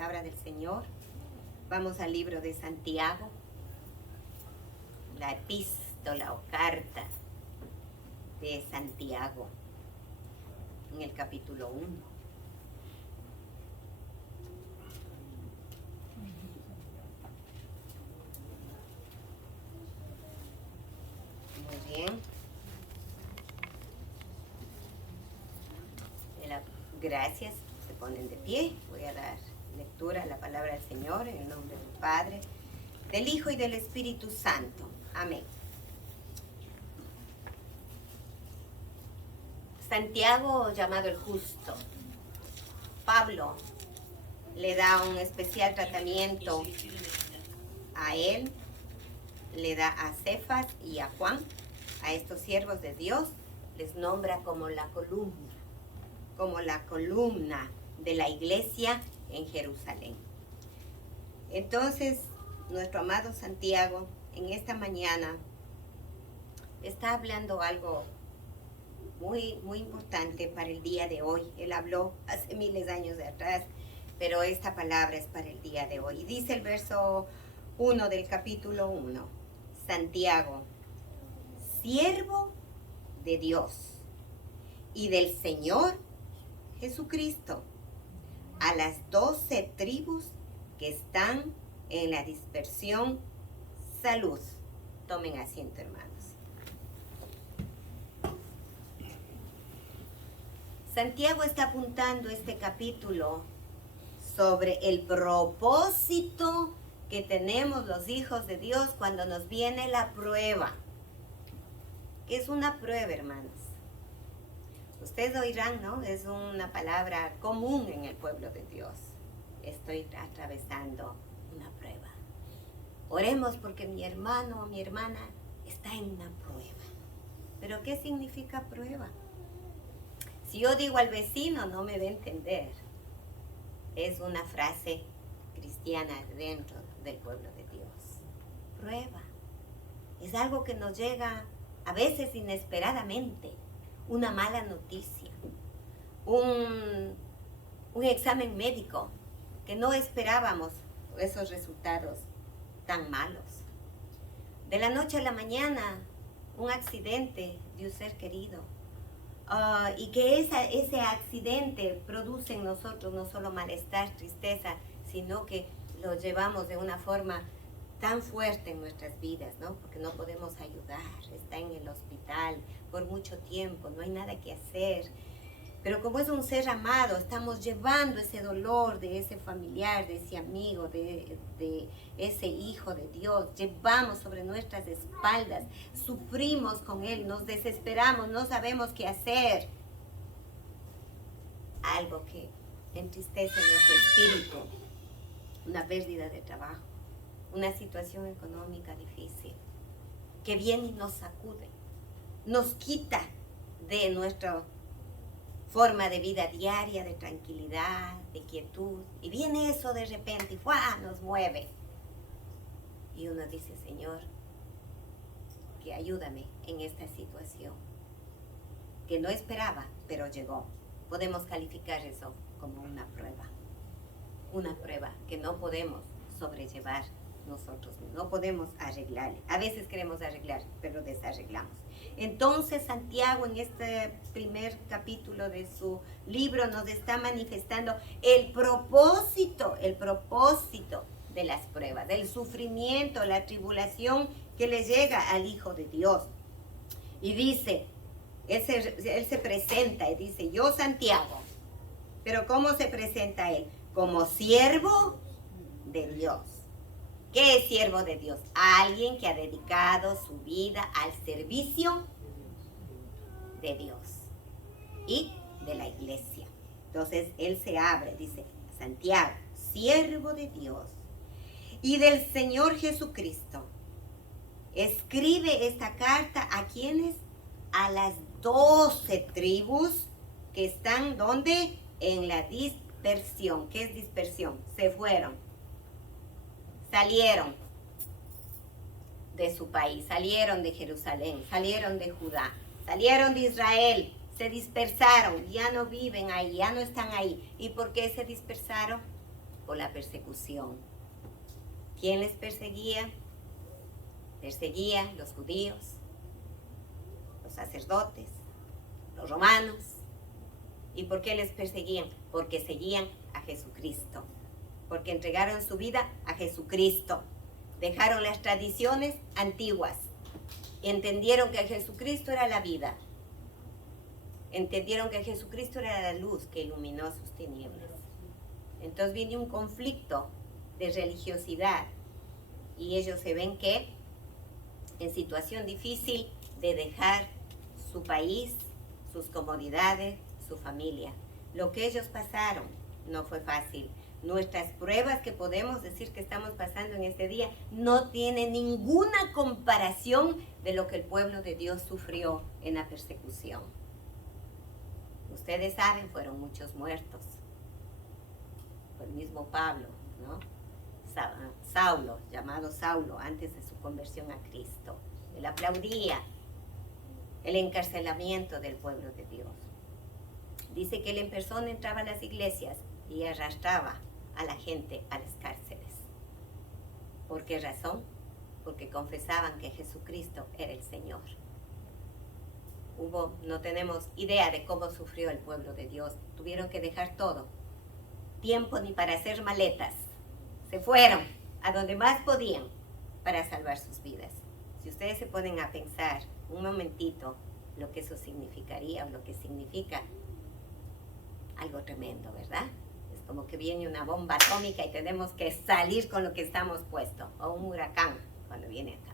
palabra del Señor. Vamos al libro de Santiago, la epístola o carta de Santiago, en el capítulo 1. Muy bien. Gracias. Se ponen de pie. Voy a dar lectura a la palabra del Señor en el nombre del Padre, del Hijo y del Espíritu Santo. Amén. Santiago, llamado el justo. Pablo le da un especial tratamiento a él, le da a Cefas y a Juan, a estos siervos de Dios, les nombra como la columna de la iglesia en Jerusalén. Entonces, nuestro amado Santiago, en esta mañana, está hablando algo muy importante para el día de hoy. Él habló hace miles de años de atrás, pero esta palabra es para el día de hoy. Dice el verso 1 del capítulo 1, Santiago, siervo de Dios y del Señor Jesucristo, a las 12 tribus que están en la dispersión, salud. Tomen asiento, hermanos. Santiago está apuntando este capítulo sobre el propósito que tenemos los hijos de Dios cuando nos viene la prueba. ¿Qué es una prueba, hermanos? Ustedes oirán, ¿no? Es una palabra común en el pueblo de Dios. Estoy atravesando una prueba. Oremos porque mi hermano o mi hermana está en una prueba. ¿Pero qué significa prueba? Si yo digo al vecino, no me va a entender. Es una frase cristiana dentro del pueblo de Dios. Prueba. Es algo que nos llega a veces inesperadamente. Una mala noticia, un examen médico que no esperábamos esos resultados tan malos. De la noche a la mañana, un accidente de un ser querido. Y que ese accidente produce en nosotros no solo malestar, tristeza, sino que lo llevamos de una forma tan fuerte en nuestras vidas, ¿no? Porque no podemos ayudar, está en el hospital por mucho tiempo, no hay nada que hacer. Pero como es un ser amado, estamos llevando ese dolor de ese familiar, de ese amigo, de ese hijo de Dios. Llevamos sobre nuestras espaldas, sufrimos con él, nos desesperamos, no sabemos qué hacer. Algo que entristece nuestro espíritu, una pérdida de trabajo, una situación económica difícil, que viene y nos sacude, nos quita de nuestra forma de vida diaria, de tranquilidad, de quietud, y viene eso de repente y ¡fua! Nos mueve. Y uno dice, Señor, que ayúdame en esta situación, que no esperaba, pero llegó. Podemos calificar eso como una prueba que no podemos sobrellevar nosotros, no podemos arreglar. A veces queremos arreglar, pero desarreglamos. Entonces Santiago en este primer capítulo de su libro nos está manifestando el propósito de las pruebas, del sufrimiento, la tribulación que le llega al Hijo de Dios. Y dice, él se presenta y dice, yo Santiago, pero ¿cómo se presenta él? Como siervo de Dios. ¿Qué es siervo de Dios? Alguien que ha dedicado su vida al servicio de Dios y de la iglesia. Entonces él se abre, dice Santiago, siervo de Dios y del Señor Jesucristo. Escribe esta carta a quienes, a las 12 tribus que están, ¿dónde? En la dispersión. ¿Qué es dispersión? Se fueron. Salieron de su país, salieron de Jerusalén, salieron de Judá, salieron de Israel, se dispersaron, ya no viven ahí, ya no están ahí. ¿Y por qué se dispersaron? por la persecución. ¿Quién les perseguía? Perseguía los judíos, los sacerdotes, los romanos. ¿Y por qué les perseguían? Porque seguían a Jesucristo, porque entregaron su vida a Jesucristo, dejaron las tradiciones antiguas, entendieron que Jesucristo era la vida, entendieron que Jesucristo era la luz que iluminó sus tinieblas. Entonces viene un conflicto de religiosidad y ellos se ven que en situación difícil de dejar su país, sus comodidades, su familia. Lo que ellos pasaron no fue fácil. Nuestras pruebas que podemos decir que estamos pasando en este día no tienen ninguna comparación de lo que el pueblo de Dios sufrió en la persecución. Ustedes saben, fueron muchos muertos. Fue el mismo Pablo, ¿no? Saulo, llamado Saulo, antes de su conversión a Cristo. Él aplaudía el encarcelamiento del pueblo de Dios. Dice que él en persona entraba a las iglesias y arrastraba a la gente a las cárceles. ¿Por qué razón? Porque confesaban que Jesucristo era el Señor. No tenemos idea de cómo sufrió el pueblo de Dios. Tuvieron que dejar todo. Tiempo ni para hacer maletas. Se fueron a donde más podían para salvar sus vidas. Si ustedes se ponen a pensar un momentito lo que eso significaría o lo que significa, algo tremendo, ¿verdad? Es como que viene una bomba atómica y tenemos que salir con lo que estamos puestos, o un huracán cuando viene acá.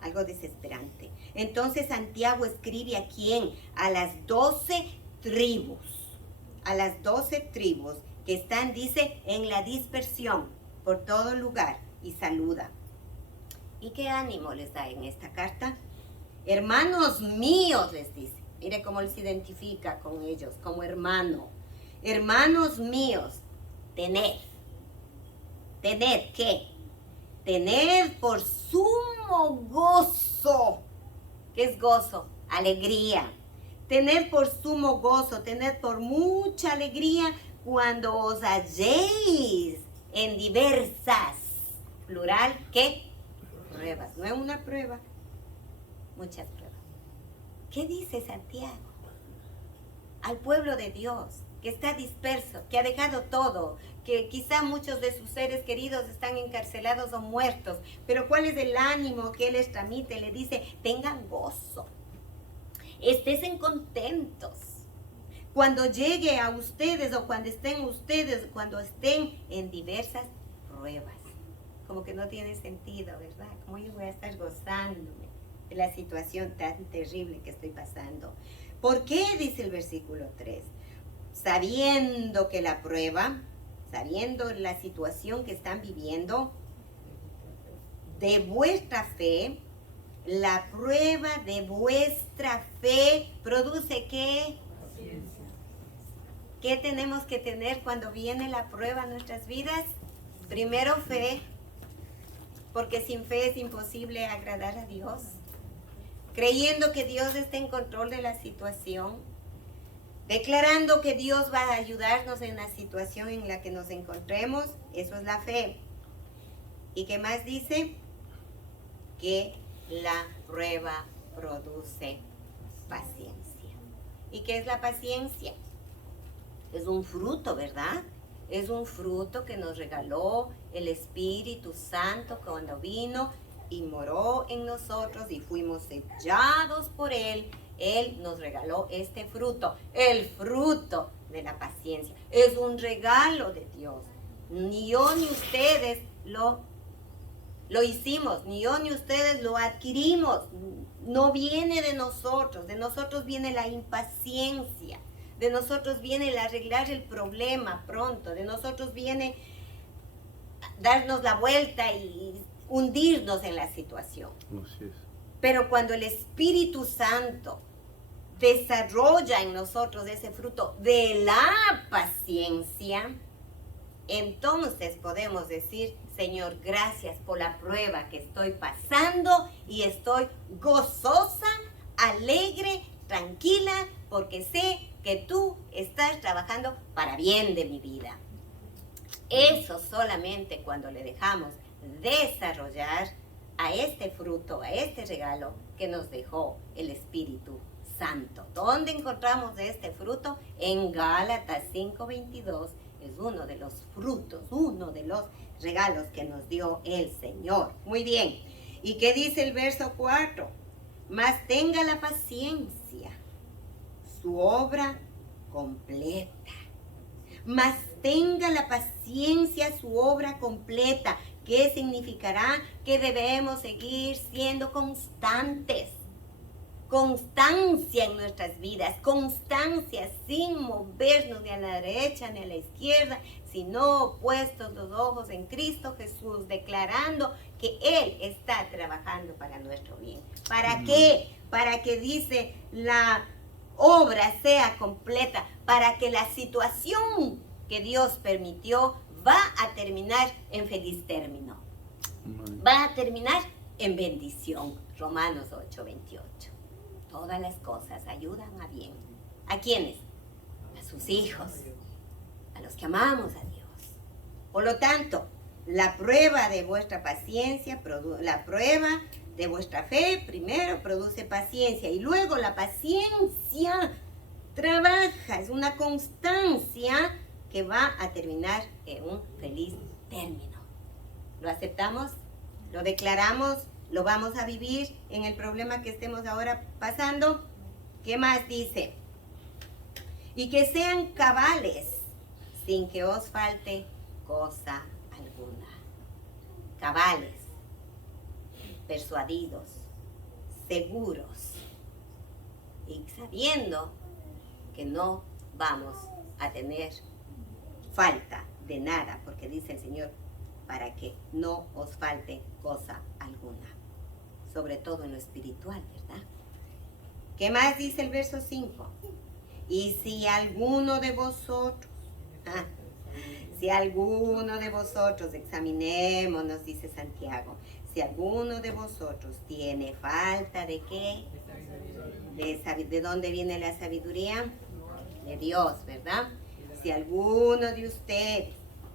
Algo desesperante. Entonces Santiago escribe a quién? A las 12 tribus. A las 12 tribus que están, dice, en la dispersión por todo lugar, y saluda. ¿Y qué ánimo les da en esta carta? Hermanos míos, les dice. Mire cómo él se identifica con ellos, como hermano. Hermanos míos, tened. ¿Tened qué? Tened por sumo gozo. ¿Qué es gozo? Alegría. Tened por sumo gozo, tened por mucha alegría cuando os halléis en diversas, plural, ¿qué? Pruebas. No es una prueba, muchas pruebas. ¿Qué dice Santiago? Al pueblo de Dios, que está disperso, que ha dejado todo, que quizá muchos de sus seres queridos están encarcelados o muertos, pero ¿cuál es el ánimo que él les transmite? Le dice, tengan gozo, estén contentos. Cuando llegue a ustedes o cuando estén ustedes, cuando estén en diversas pruebas. Como que no tiene sentido, ¿verdad? ¿Cómo yo voy a estar gozándome de la situación tan terrible que estoy pasando? ¿Por qué? Dice el versículo 3. Sabiendo que la prueba, sabiendo la situación que están viviendo, de vuestra fe, la prueba de vuestra fe produce ¿qué? Paciencia. ¿Qué tenemos que tener cuando viene la prueba en nuestras vidas? Primero fe, porque sin fe es imposible agradar a Dios. Creyendo que Dios está en control de la situación. Declarando que Dios va a ayudarnos en la situación en la que nos encontremos. Eso es la fe. ¿Y qué más dice? Que la prueba produce paciencia. ¿Y qué es la paciencia? Es un fruto, ¿verdad? Es un fruto que nos regaló el Espíritu Santo cuando vino y moró en nosotros y fuimos sellados por Él. Él nos regaló este fruto, el fruto de la paciencia. Es un regalo de Dios. Ni yo ni ustedes lo hicimos, ni yo ni ustedes lo adquirimos. No viene de nosotros viene la impaciencia. De nosotros viene el arreglar el problema pronto. De nosotros viene darnos la vuelta y hundirnos en la situación. Así es. Pero cuando el Espíritu Santo desarrolla en nosotros ese fruto de la paciencia, entonces podemos decir, Señor, gracias por la prueba que estoy pasando y estoy gozosa, alegre, tranquila, porque sé que tú estás trabajando para bien de mi vida. Eso solamente cuando le dejamos desarrollar a este fruto, a este regalo que nos dejó el Espíritu Santo. ¿Dónde encontramos este fruto? En Gálatas 5:22. Es uno de los frutos, uno de los regalos que nos dio el Señor. Muy bien. ¿Y qué dice el verso 4? Mas tenga la paciencia, su obra completa. Mas tenga la paciencia, su obra completa. ¿Qué significará? Que debemos seguir siendo constantes. Constancia en nuestras vidas, constancia sin movernos ni a la derecha ni a la izquierda, sino puestos los ojos en Cristo Jesús, declarando que Él está trabajando para nuestro bien. ¿Para qué? Para que dice la obra sea completa, para que la situación que Dios permitió va a terminar en feliz término. Va a terminar en bendición. Romanos 8:28. Todas las cosas ayudan a bien. ¿A quiénes? A sus hijos, a los que amamos a Dios. Por lo tanto, la prueba de vuestra paciencia, la prueba de vuestra fe, primero produce paciencia y luego la paciencia trabaja, es una constancia que va a terminar en un feliz término. ¿Lo aceptamos? ¿Lo declaramos? ¿Lo vamos a vivir en el problema que estemos ahora pasando? ¿Qué más dice? Y que sean cabales, sin que os falte cosa alguna. Cabales, persuadidos, seguros y sabiendo que no vamos a tener falta de nada, porque dice el Señor, para que no os falte cosa alguna. Sobre todo en lo espiritual, ¿verdad? ¿Qué más dice el verso 5? Y si alguno de vosotros, examinémonos, dice Santiago, si alguno de vosotros tiene falta de qué, ¿de dónde viene la sabiduría? De Dios, ¿verdad? Si alguno de ustedes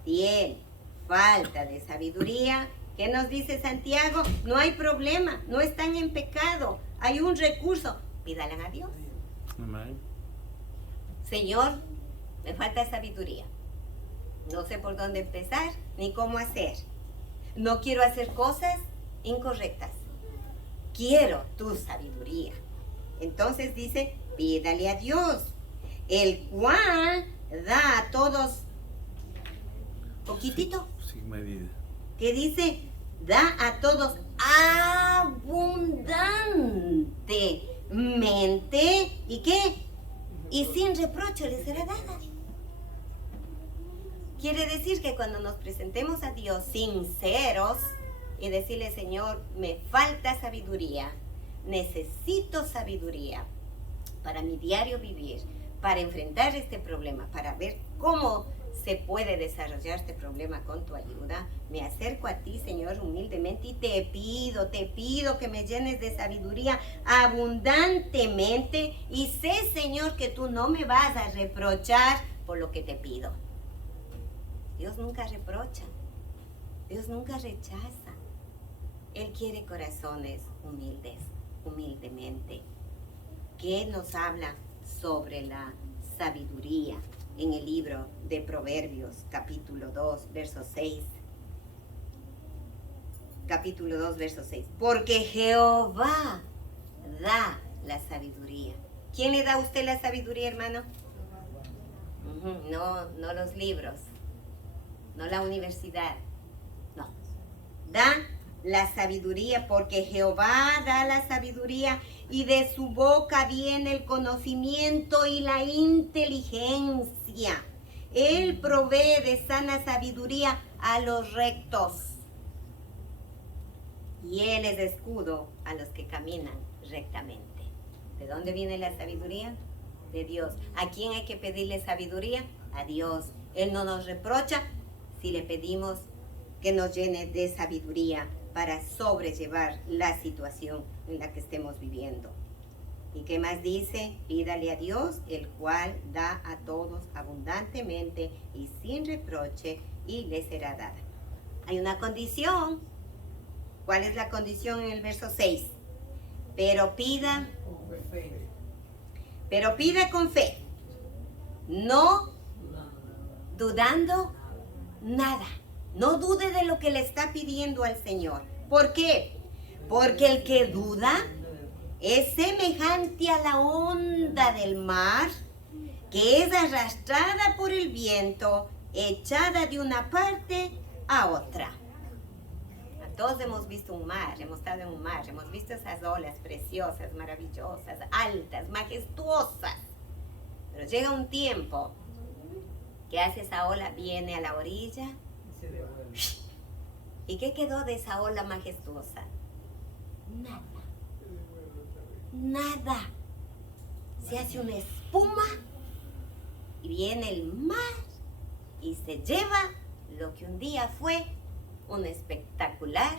tiene falta de sabiduría, ¿qué nos dice Santiago? No hay problema, no están en pecado, hay un recurso, pídale a Dios. Amén. Señor, me falta sabiduría. No sé por dónde empezar ni cómo hacer. No quiero hacer cosas incorrectas. Quiero tu sabiduría. Entonces dice, pídale a Dios, el cual da a todos poquitito. Sin medida. Que dice, da a todos abundantemente. ¿Y qué? Y sin reproche les será dada. Quiere decir que cuando nos presentemos a Dios sinceros y decirle, Señor, me falta sabiduría, necesito sabiduría para mi diario vivir, para enfrentar este problema, para ver cómo se puede desarrollar este problema con tu ayuda, me acerco a ti, Señor, humildemente y te pido que me llenes de sabiduría abundantemente y sé, Señor, que tú no me vas a reprochar por lo que te pido. Dios nunca reprocha, Dios nunca rechaza. Él quiere corazones humildes, humildemente. ¿Qué nos habla sobre la sabiduría? En el libro de Proverbios, capítulo 2, verso 6. Capítulo 2, verso 6. Porque Jehová da la sabiduría. ¿Quién le da a usted la sabiduría, hermano? No los libros, no la universidad, no. Da la sabiduría, porque Jehová da la sabiduría y de su boca viene el conocimiento y la inteligencia. Él provee de sana sabiduría a los rectos y Él es escudo a los que caminan rectamente. ¿De dónde viene la sabiduría? De Dios. ¿A quién hay que pedirle sabiduría? A Dios. Él no nos reprocha si le pedimos que nos llene de sabiduría para sobrellevar la situación en la que estemos viviendo. ¿Y qué más dice? Pídale a Dios, el cual da a todos abundantemente y sin reproche, y le será dada. Hay una condición. ¿Cuál es la condición en el verso 6? Pero pida con fe, no dudando nada. No dude de lo que le está pidiendo al Señor. ¿Por qué? Porque el que duda es semejante a la onda del mar, que es arrastrada por el viento, echada de una parte a otra. Todos hemos visto un mar, hemos estado en un mar, hemos visto esas olas preciosas, maravillosas, altas, majestuosas. Pero llega un tiempo que hace esa ola, viene a la orilla. ¿Y qué quedó de esa ola majestuosa? Nada. Nada. Se hace una espuma y viene el mar y se lleva lo que un día fue una espectacular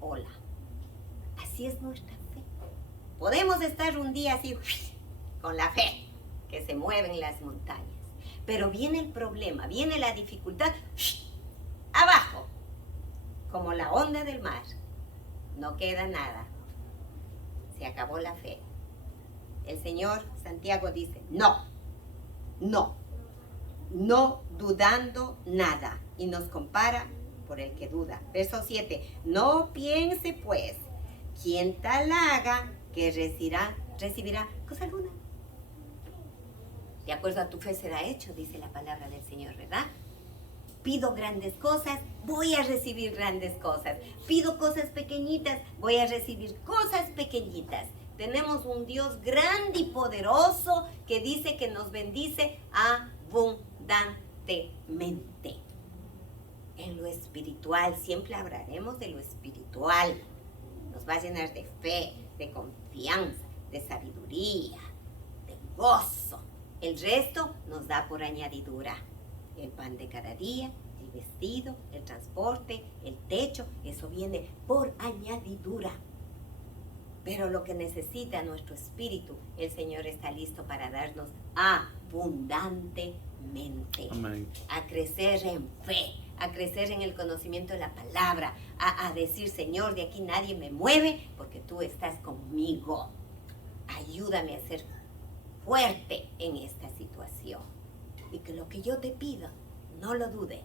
ola. Así es nuestra fe. Podemos estar un día así con la fe que se mueven las montañas, pero viene el problema, viene la dificultad abajo, como la onda del mar. No queda nada. Se acabó la fe. El Señor Santiago dice, no dudando nada, y nos compara por el que duda. Verso 7, no piense pues, quien tal haga, que recibirá cosa alguna. De acuerdo a tu fe será hecho, dice la palabra del Señor, ¿verdad? Pido grandes cosas, voy a recibir grandes cosas. Pido cosas pequeñitas, voy a recibir cosas pequeñitas. Tenemos un Dios grande y poderoso que dice que nos bendice abundantemente. En lo espiritual, siempre hablaremos de lo espiritual. Nos va a llenar de fe, de confianza, de sabiduría, de gozo. El resto nos da por añadidura. El pan de cada día, el vestido, el transporte, el techo, eso viene por añadidura. Pero lo que necesita nuestro espíritu, el Señor está listo para darnos abundantemente. Amén. A crecer en fe, a crecer en el conocimiento de la palabra, a decir, Señor, de aquí nadie me mueve porque tú estás conmigo. Ayúdame a ser fuerte en esta situación. Y que lo que yo te pido, no lo dude,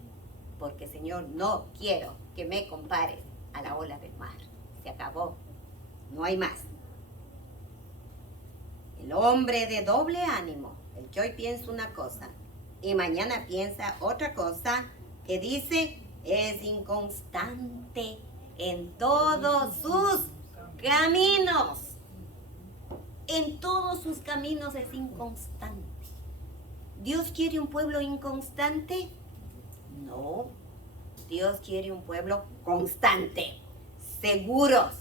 porque Señor, no quiero que me compares a la ola del mar. Se acabó, no hay más. El hombre de doble ánimo, el que hoy piensa una cosa y mañana piensa otra cosa, que dice, es inconstante en todos sus caminos. En todos sus caminos es inconstante. ¿Dios quiere un pueblo inconstante? No. Dios quiere un pueblo constante, seguros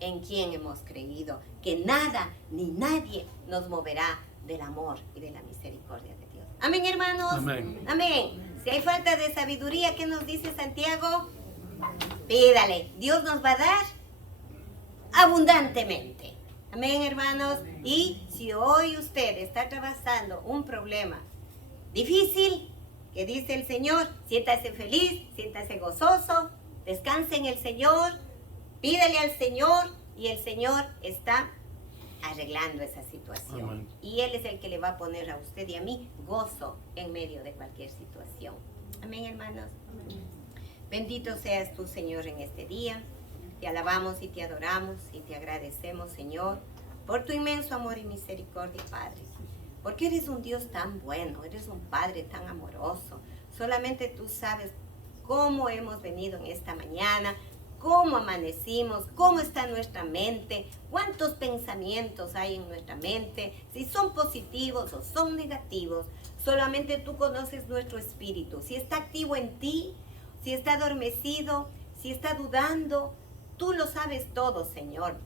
en quien hemos creído, que nada ni nadie nos moverá del amor y de la misericordia de Dios. Amén, hermanos. Amén. Amén. Si hay falta de sabiduría, ¿qué nos dice Santiago? Pídale. Dios nos va a dar abundantemente. Amén, hermanos. Y si hoy usted está atravesando un problema difícil, que dice el Señor, siéntase feliz, siéntase gozoso, descanse en el Señor, pídale al Señor y el Señor está arreglando esa situación. Amén. Y Él es el que le va a poner a usted y a mí gozo en medio de cualquier situación. Amén, hermanos. Bendito seas tú, Señor, en este día. Te alabamos y te adoramos y te agradecemos, Señor, por tu inmenso amor y misericordia, Padre. Porque eres un Dios tan bueno, eres un Padre tan amoroso. Solamente tú sabes cómo hemos venido en esta mañana, cómo amanecimos, cómo está nuestra mente, cuántos pensamientos hay en nuestra mente, si son positivos o son negativos. Solamente tú conoces nuestro espíritu, si está activo en ti, si está adormecido, si está dudando. Tú lo sabes todo, Señor.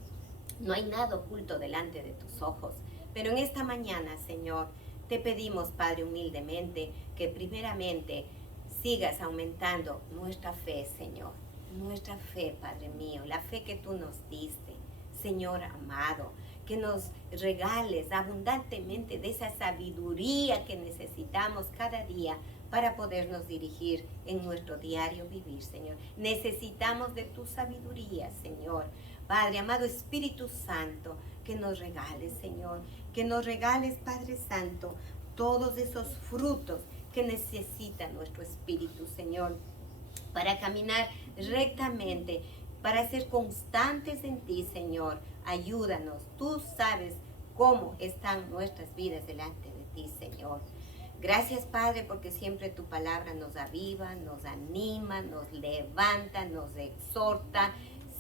No hay nada oculto delante de tus ojos. Pero en esta mañana, Señor, te pedimos, Padre, humildemente, que primeramente sigas aumentando nuestra fe, Señor. Nuestra fe, Padre mío, la fe que tú nos diste, Señor amado, que nos regales abundantemente de esa sabiduría que necesitamos cada día para podernos dirigir en nuestro diario vivir, Señor. Necesitamos de tu sabiduría, Señor. Padre, amado Espíritu Santo, que nos regales, Señor, que nos regales, Padre Santo, todos esos frutos que necesita nuestro espíritu, Señor, para caminar rectamente, para ser constantes en ti, Señor. Ayúdanos. Tú sabes cómo están nuestras vidas delante de ti, Señor. Gracias, Padre, porque siempre tu palabra nos aviva, nos anima, nos levanta, nos exhorta.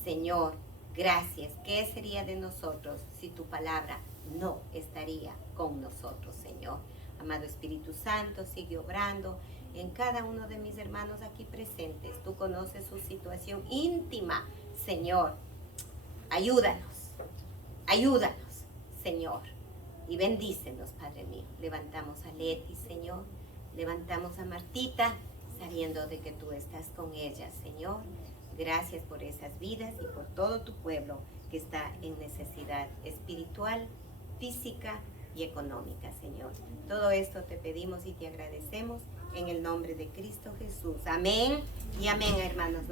Señor, gracias. ¿Qué sería de nosotros si tu palabra no estaría con nosotros, Señor? Amado Espíritu Santo, sigue obrando en cada uno de mis hermanos aquí presentes. Tú conoces su situación íntima, Señor. Ayúdanos, ayúdanos, Señor. Y bendícenos, Padre mío. Levantamos a Leti, Señor. Levantamos a Martita, sabiendo de que tú estás con ella, Señor. Gracias por esas vidas y por todo tu pueblo que está en necesidad espiritual, física y económica, Señor. Todo esto te pedimos y te agradecemos en el nombre de Cristo Jesús. Amén y amén, hermanos.